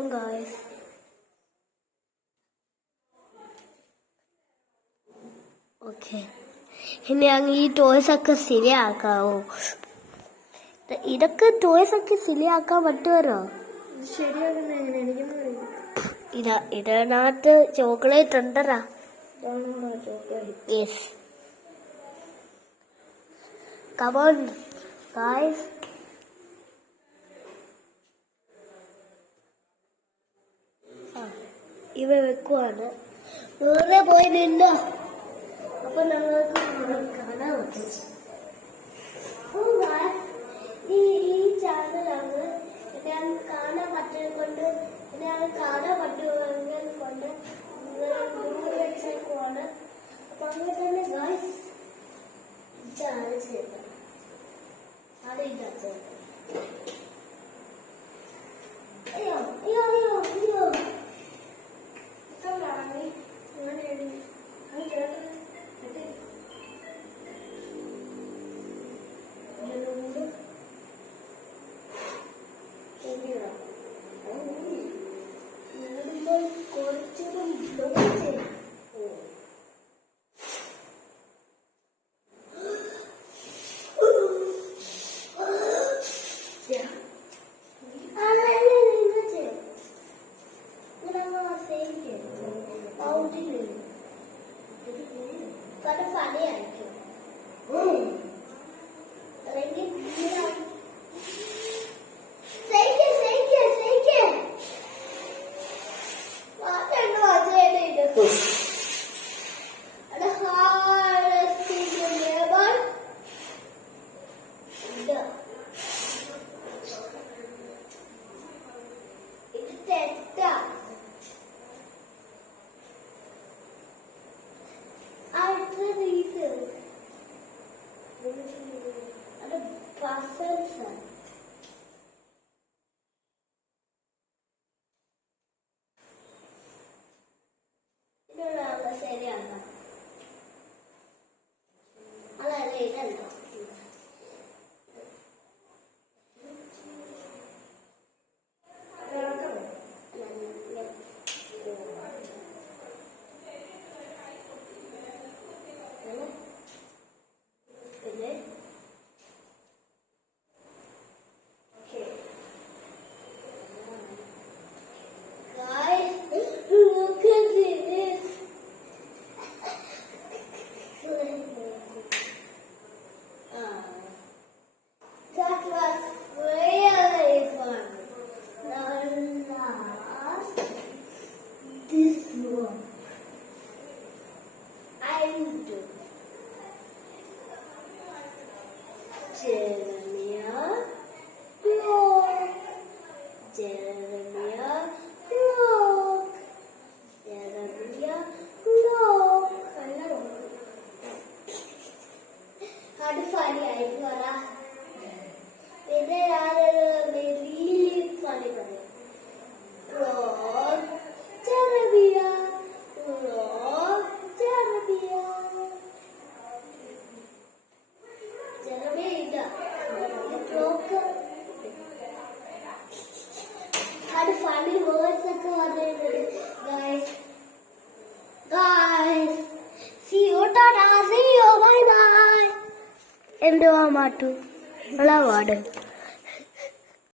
on guys. Okay. ഇനി അങ്ങ് ഈ ടോയ്സ് ഒക്കെ ശരിയാക്കാവോ? ഇതൊക്കെ ടോയ്സ് ഒക്കെ ശരിയാക്കാൻ പറ്റുമോ? ശരിയാക്കുന്ന എങ്ങനെ ഇതിനകത്ത് ചോക്ലേറ്റ് ഉണ്ടറാ. യെസ്. Come on guys. ഇവ വെക്കുവാണ്. വേറെ പോയി നിന്നോ. അപ്പൊ ഞങ്ങൾക്ക് കാണാൻ പറ്റും. ഈ ചാനലാണ് ഞാൻ കാണാൻ പറ്റുന്നത് കൊണ്ട് വെച്ചേക്കുവാണ്. അപ്പൊ അങ്ങനെ തന്നെ ഗായ്സ് ഇതാണ് ചെയ്യുന്നത്. അത് ഇതാ ചെയ്യുന്നത്. അയ്യോ അയ്യോ അയ്യോ അയ്യോ ശരിയാണ്. അതല്ലേ ഇതല്ല. എന്തുവാ മാട്ടു ഉള്ള വാട്